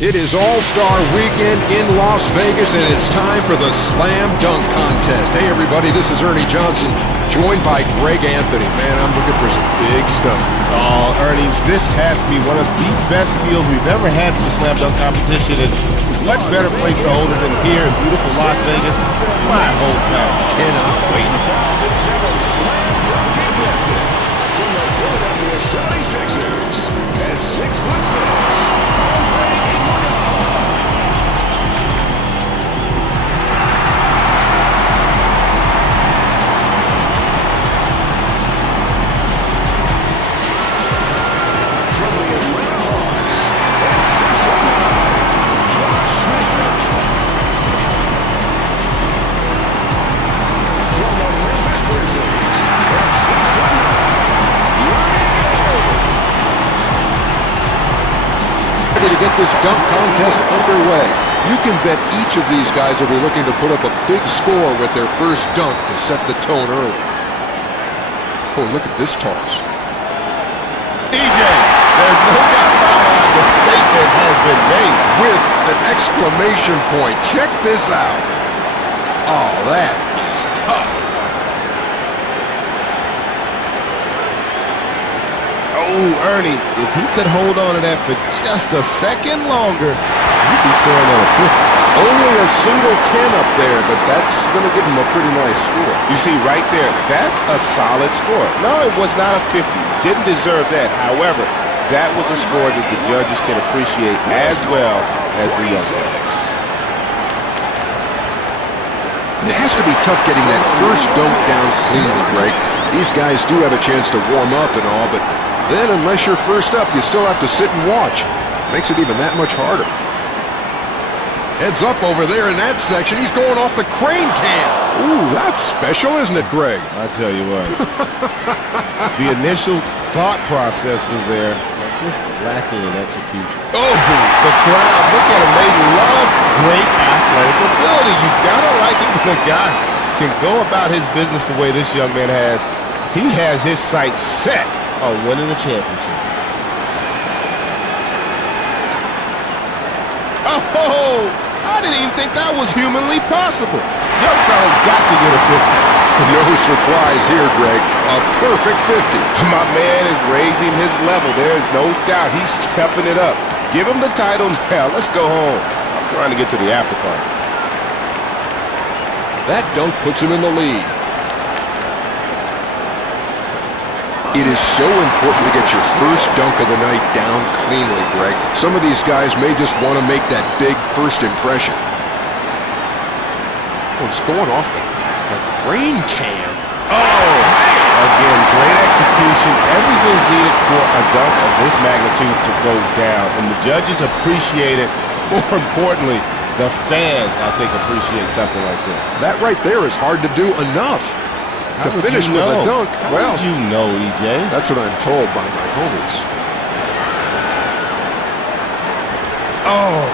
It is All-Star Weekend in Las Vegas, and it's time for the Slam Dunk Contest. Hey, everybody, this is Ernie Johnson, joined by Greg Anthony. Man, I'm looking for some big stuff. Oh, Ernie, this has to be one of the best fields we've ever had for the Slam Dunk competition, and what better place to hold it than here in beautiful Las Vegas, my hometown. Cannot wait. From the Philadelphia 76ers, at 6'6", to get this dunk contest underway. You can bet each of these guys will be looking to put up a big score with their first dunk to set the tone early. Oh, look at this toss. EJ, there's no doubt in my mind the statement has been made. With an exclamation point. Check this out. Oh, that is tough. Oh, Ernie, if he could hold on to that for just a second longer, he'd be staring at a 50. Only a single 10 up there, but that's going to give him a pretty nice score. You see right there, that's a solid score. No, it was not a 50. Didn't deserve that. However, that was a score that the judges can appreciate as well as the young folks. It has to be tough getting that first dunk down cleanly, Greg. These guys do have a chance to warm up and all, but then unless you're first up, you still have to sit and watch. Makes it even that much harder. Heads up over there in that section. He's going off the crane cam. Ooh, that's special, isn't it, Greg? I tell you what. The initial thought process was there, but just lacking in execution. Oh, the crowd, look at him. They love great athletic ability. You've got to like it when a guy can go about his business the way this young man has. He has his sights set on winning the championship. Oh, I didn't even think that was humanly possible. Young fella's got to get a 50. No surprise here, Greg. A perfect 50. My man is raising his level. There's no doubt. He's stepping it up. Give him the title now. Let's go home. I'm trying to get to the after party. That dunk puts him in the lead. It is so important to get your first dunk of the night down cleanly, Greg. Some of these guys may just want to make that big first impression. Oh, it's going off the crane cam. Oh, man. Again, great execution. Everything's needed for a dunk of this magnitude to go down, and the judges appreciate it. More importantly, the fans, I think, appreciate something like this. That right there is hard to do enough. To finish with a dunk, well, how did you know, EJ? That's what I'm told by my homies. Oh,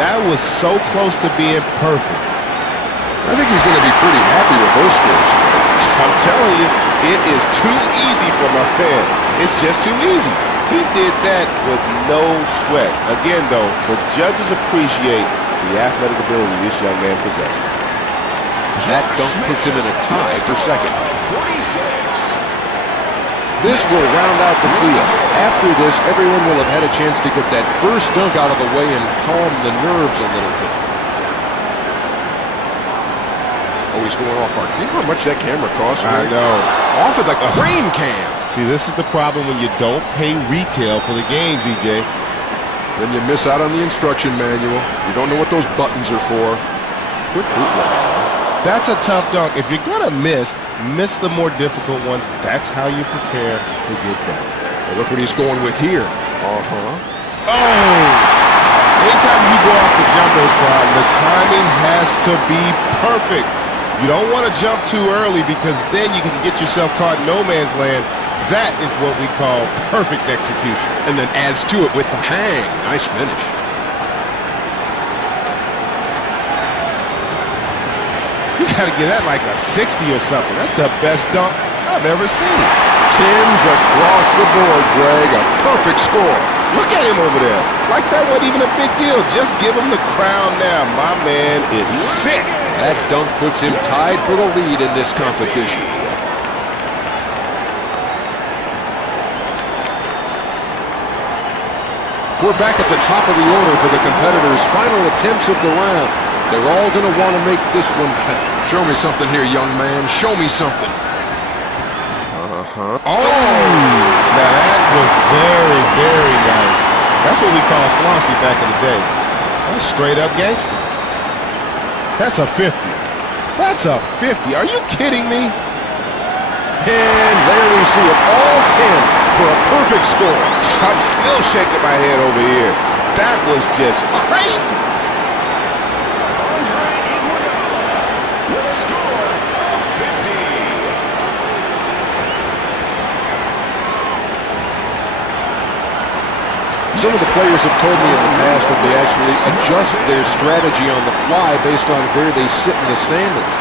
that was so close to being perfect. I think he's going to be pretty happy with those scores. I'm telling you, it is too easy for my man. It's just too easy. He did that with no sweat. Again, though, the judges appreciate the athletic ability this young man possesses. That dunk puts him in a tie for second. 46. This will round out the field. After this, everyone will have had a chance to get that first dunk out of the way and calm the nerves a little bit. Oh, he's going off our... You know how much that camera costs, I right? know. Off of the crane cam. See, this is the problem when you don't pay retail for the games, EJ. Then you miss out on the instruction manual. You don't know what those buttons are for. Quit bootlegging. That's a tough dunk. If you're going to miss the more difficult ones. That's how you prepare to get better. Well, look what he's going with here. Oh! Anytime you go off the jumbotron, the timing has to be perfect. You don't want to jump too early because then you can get yourself caught in no man's land. That is what we call perfect execution. And then adds to it with the hang. Nice finish. You got to get that like a 60 or something. That's the best dunk I've ever seen. 10s across the board, Greg. A perfect score. Look at him over there. Like that wasn't even a big deal. Just give him the crown now. My man is sick. That dunk puts him tied for the lead in this competition. We're back at the top of the order for the competitors' final attempts of the round. They're all going to want to make this one count. Show me something here, young man. Show me something. Oh! Now that was very, very nice. That's what we call Flossie back in the day. That's straight up gangster. That's a 50. That's a 50. Are you kidding me? And there we see it, all 10s for a perfect score. I'm still shaking my head over here. That was just crazy. Iguodala with a score of 50. Some of the players have told me in the past that they actually adjust their strategy on the fly based on where they sit in the standings.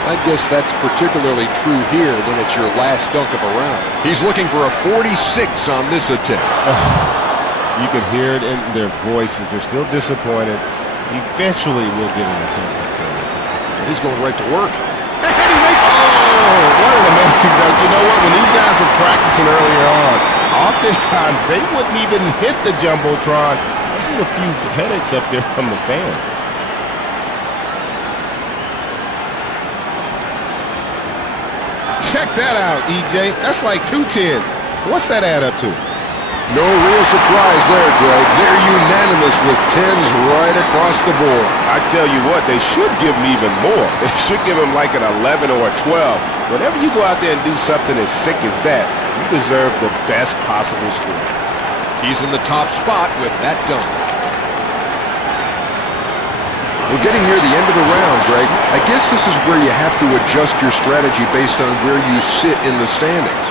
I guess that's particularly true here when it's your last dunk of a round. He's looking for a 46 on this attempt. You can hear it in their voices. They're still disappointed. Eventually, we'll get an attempt like that. He's going right to work. And he makes the... Oh, what an amazing dunk. You know what? When these guys were practicing earlier on, oftentimes they wouldn't even hit the Jumbotron. I've seen a few headaches up there from the fans. Check that out, EJ. That's like 2 10s. What's that add up to? No real surprise there, Greg. They're unanimous with 10s right across the board. I tell you what, they should give him even more. They should give him like an 11 or a 12. Whenever you go out there and do something as sick as that, you deserve the best possible score. He's in the top spot with that dunk. We're getting near the end of the round, Greg. I guess this is where you have to adjust your strategy based on where you sit in the standings.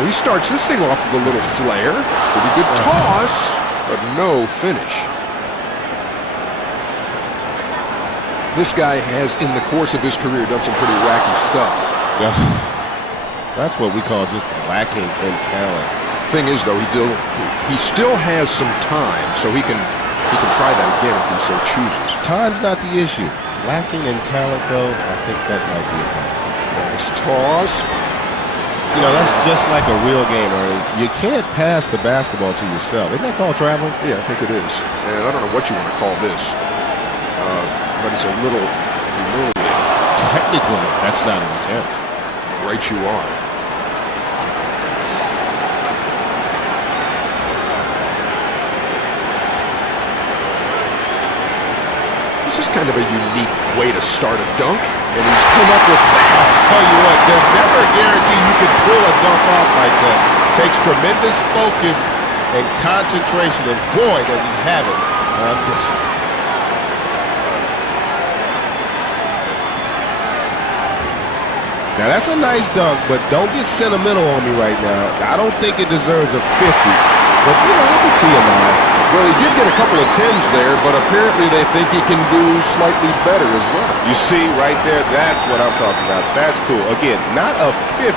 Oh, he starts this thing off with a little flare. Pretty good toss, but no finish. This guy has, in the course of his career, done some pretty wacky stuff. That's what we call just lacking in talent. Thing is, though, he still has some time, so he can try that again if he so chooses. Time's not the issue. Lacking in talent, though, I think that might be a problem. Nice toss. You know, that's just like a real game, Ernie. You can't pass the basketball to yourself. Isn't that called traveling? Yeah, I think it is. And I don't know what you want to call this, but it's a little humiliating. Technically, that's not an attempt. Right you are. This is kind of a unique way to start a dunk, and he's come up with that. I'll tell you what, there's never a guarantee you can pull a dunk off like that. It takes tremendous focus and concentration, and boy, does he have it on this one. Now, that's a nice dunk, but don't get sentimental on me right now. I don't think it deserves a 50, but, you know, I can see a 9. Well, he did get a couple of 10s there, but apparently they think he can do slightly better as well. You see, right there, that's what I'm talking about. That's cool. Again, not a 50,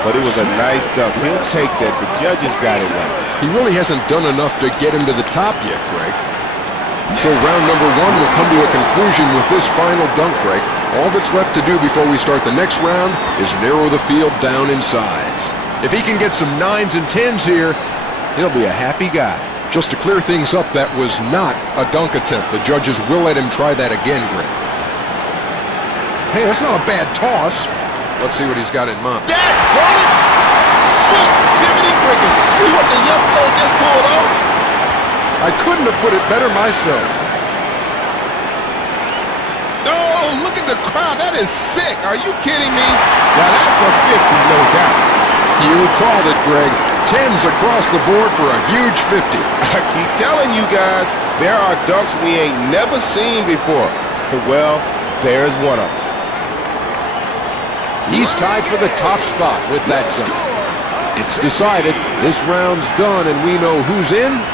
but it was a nice dunk. He'll take that. The judges got it right. He really hasn't done enough to get him to the top yet, Greg. So round number 1 will come to a conclusion with this final dunk, Greg. All that's left to do before we start the next round is narrow the field down in size. If he can get some 9s and 10s here, he'll be a happy guy. Just to clear things up, that was not a dunk attempt. The judges will let him try that again, Greg. Hey, that's not a bad toss. Let's see what he's got in mind. Dad, roll it! Sweet Jiminy Crickets. See what the young fella just pulled off? I couldn't have put it better myself. Oh, look at the crowd. That is sick. Are you kidding me? Now, that's a 50, no doubt. You called it, Greg. 10s across the board for a huge 50. I keep telling you guys, there are dunks we ain't never seen before. Well, there's one of them. He's tied for the top spot with that dunk. It's decided. This round's done, and we know who's in